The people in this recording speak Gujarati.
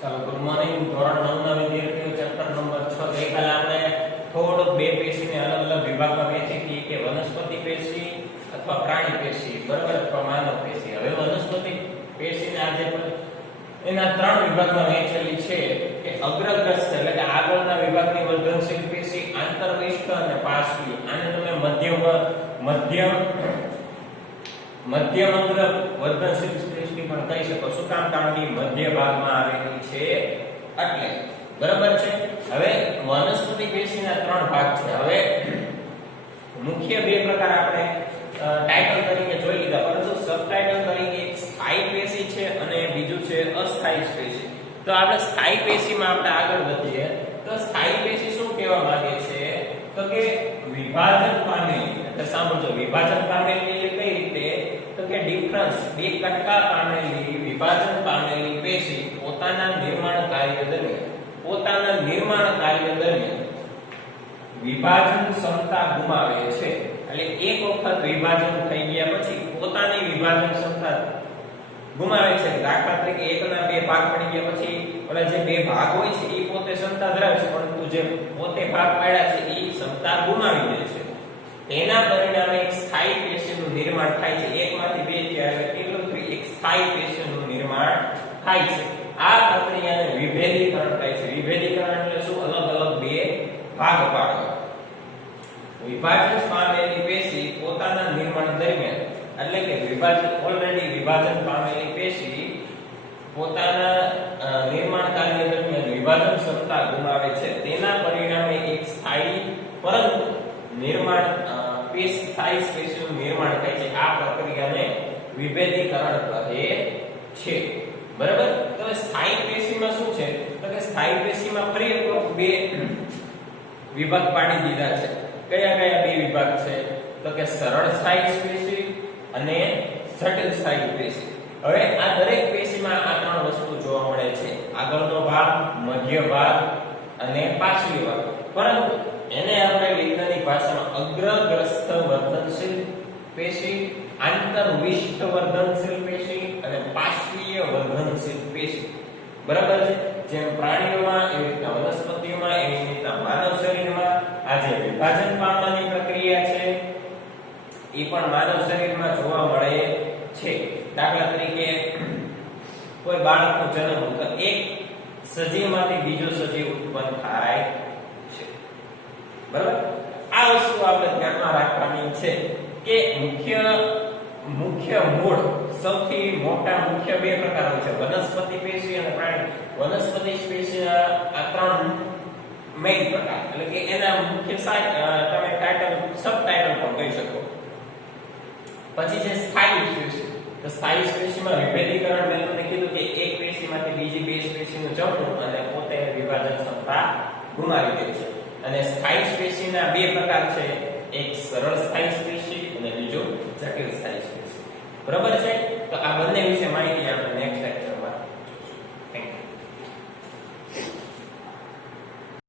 ચાલો ગુડ મોર્નિંગ. ધોરણ 9 ના વિદ્યાર્થીઓ ચેપ્ટર નંબર 6 ગઈકાલે આપણે થોડોક બે પેશીને અલગ અલગ વિભાગમાં વહેંચી હતી કે વનસ્પતિ પેશી અથવા પ્રાણી પેશી, બરાબર, અથવા માનવ પેશી. હવે વનસ્પતિ પેશીને આજે એના ત્રણ વિભાગમાં વહેંચેલી છે કે અગ્રગ્રસ્ત એટલે કે આગળના વિભાગની વર્ધનશીલ પેશી, આંતરવિષ્ઠ અને પાર્શ્વીય. આને તમે મધ્યમ અગ્ર વર્ધનશીલ પેશી પણ કહી શકો. શું કામ? કારણ કે મધ્ય ભાગમાં આવેલી છે એટલે, બરાબર છે. હવે વનસ્પતિ પેશીના ત્રણ ભાગ છે. હવે મુખ્ય બે પ્રકાર આપણે ટાઇટલ તરીકે જોઈ લીધા, પરંતુ સબ ટાઇટલ તરીકે એક સ્થાયી પેશી છે અને બીજું છે અસ્થાયી પેશી. તો આપણે સ્થાયી પેશીમાં આપણે આગળ વધીએ તો સ્થાયી પેશી શું કહેવા માંગે છે? તો કે વિભાજન પામેલી, એટલે સાંભળજો, વિભાજન પામેલી એટલે કઈ રીતે? તો કે ડિફરન્સ, બે કટકા પામેલી, વિભાજન પામેલી પેશી પોતાના નિર્માણ કાર્ય દરમિયાન વિભાજન ક્ષમતા ગુમાવે છે. એટલે એક વખત વિભાજન થઈ ગયા પછી પોતાની વિભાજન ક્ષમતા ગુમાવે છે. દાખલા તરીકે એકના બે ભાગ પડી ગયા પછી ઓલા જે બે ભાગ હોય છે એ પોતે ક્ષમતા ધરાવે છે, પરંતુ જે પોતે ભાગ પાડ્યા છે એ ક્ષમતા ગુમાવી દે છે. તેના પરિણામે એક સ્થાયી પેશીનું નિર્માણ થાય છે. એકમાંથી બે થયા એટલે એક સ્થાયી પેશીનું નિર્માણ થાય છે. આ પ્રક્રિયાને વિભેદીકરણ કહે છે. વિભેદીકરણ એટલે શું? અલગ અલગ બે ભાગ પાડવા. વિભાજન પામેલી પેશી પોતાના નિર્માણ દરમિયાન, એટલે કે ઓલરેડી વિભાજન પામેલી પેશી પોતાના નિર્માણ કાર્ય દરમિયાન વિભાજન ક્ષમતા ગુમાવે છે. તેના પરિણામે એક સ્થાયી પરંતુ સ્થાયી પેશીનું નિર્માણ થાય છે. આ પ્રક્રિયાને વિભેદીકરણ કહે છે, બરાબર. તો સ્થાયી પેશીમાં શું છે? તો કે સ્થાયી પેશીમાં ફરી એક બે વિભાગ પાડી દીધા છે. કયા કયા બે વિભાગ છે? તો કે સરળ સ્થાયી પેશી અને જટિલ સ્થાયી પેશી. હવે આ દરેક પેશીમાં આ ત્રણ વસ્તુ જોવા મળે છે: આગળનો ભાગ, મધ્ય ભાગ અને પાછળનો ભાગ. પરંતુ એને આપણે વૈજ્ઞાનિક ભાષામાં અગ્રગ્રસ્ત વર્ધનશીલ પેશી, આંતરવિષ્ઠ વર્ધનશીલ પેશી અને પાર્શ્વીય વર્ધનશીલ પેશી, બરાબર છે. જેમ પ્રાણીઓમાં એવી રીતના વનસ્પતિઓમાં, એવી રીતના માનવ શરીરમાં આ જે વિભાજન પામવાની પ્રક્રિયા છે એ પણ માનવ શરીરમાં જોવા મળે છે. દાખલા તરીકે કોઈ બાળકનો જન્મ તો એક સજીવમાંથી બીજો સજીવ ઉત્પન્ન થાય છે, બરાબર. આ વસ્તુ આપણે ધ્યાનમાં રાખવાની છે કે મુખ્ય મૂળ, સૌથી મોટા મુખ્ય બે પ્રકાર હોય છે: વનસ્પતિ પેશી અને પ્રાણી. વનસ્પતિ પેશીના આ ત્રણ મેઇન પ્રકાર, એટલે કે એના મુખ્ય તમે ટાઇટલ, સબ ટાઇટલ પણ કહી શકો. પછી છે સ્થાયી પેશી. તો સ્થાયી પેશીમાં વિભેદીકરણ મેં તમને કીધું કે એક પેશીમાંથી બીજી બે પેશીનું જમવું અને પોતે વિભાજન ક્ષમતા ગુમાવી દે છે. અને સ્થાયી પેશીના બે પ્રકાર છે: એક સરળ સ્થાયી